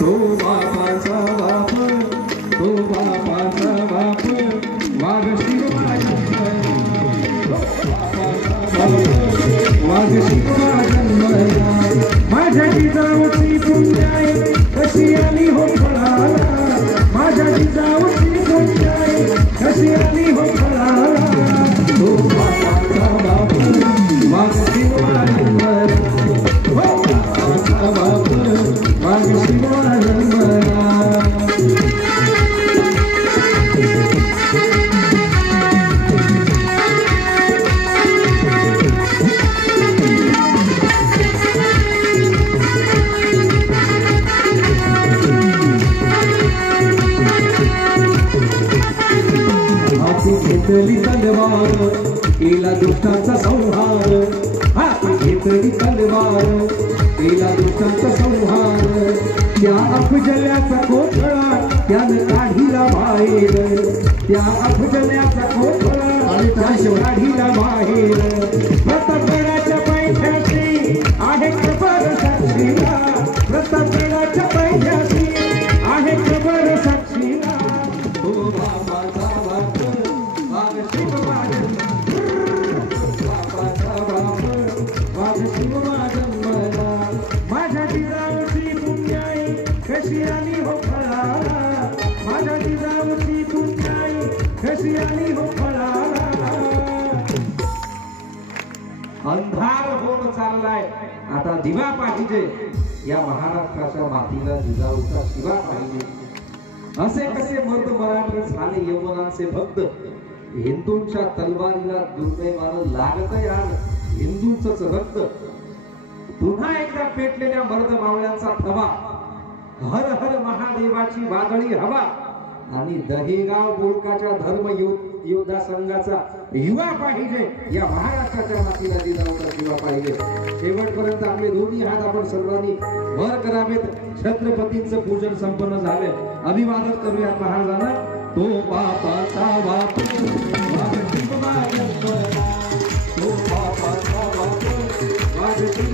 तो बापाचा बाप वाघ शिवा वाघ शिवा जन्मला माझ्या जिजाऊची पुण्याई कशी आली हो फळाला माझ्या जिजाऊची पुण्याई कशी आली हो फळाला तो बापाचा बाप वाघ शिवा जन्मला बापाचा बाप वाघ शिवा जन्मला घेतली तलवार केला दुष्टांचा संहार हाती घेतली तलवार केला दुष्टांचा संहार त्या अफजल्याचा कोथळा त्यानं काढीला बाहेर त्या अफजल्याचा कोथळा काढीला बाहेर प्रतापगडाच्या पायथ्याशी आहे खबर साक्षीला प्रतापगडाच्या पायथ्याशी आहे खबर साक्षीला तो बाबाचा बाप वाघ शिवा जन्मला माझ्या जिजाऊची पुण्याई कशी आली हो फळाला माझ्या जिजाऊची पुण्याई कशी आली हो फळाला अंधार होत चाललाय आता दिवा पाहिजे या महाराष्ट्राच्या मातीला जिजाऊचा शिवा पाहिजे असे कसे मर्द मराठी झाले यवनाचे भक्त हिंदूंच्या तलवारीला दुर्दैवानं लागतंय आज हिंदूंचंच रक्त पुन्हा एकदा पेटलेल्या मर्द मावळ्यांचा थवा हर हर महादेवाची वादळी हवा आणि दहेगाव बोलकाच्या धर्म योद्धा संघाचा युवा पाहिजे या महाराष्ट्राच्या मातीला जिजाऊचा शिवा पाहिजे शेवटपर्यंत आपले दोन्ही हात आपण सर्वांनी वर करावेत छत्रपतींचं पूजन संपन्न झाले अभिवादन करूया महाराजांना तो बापाचा बाप वाघ शिवा जन्मला तो बापाचा बाप वाघ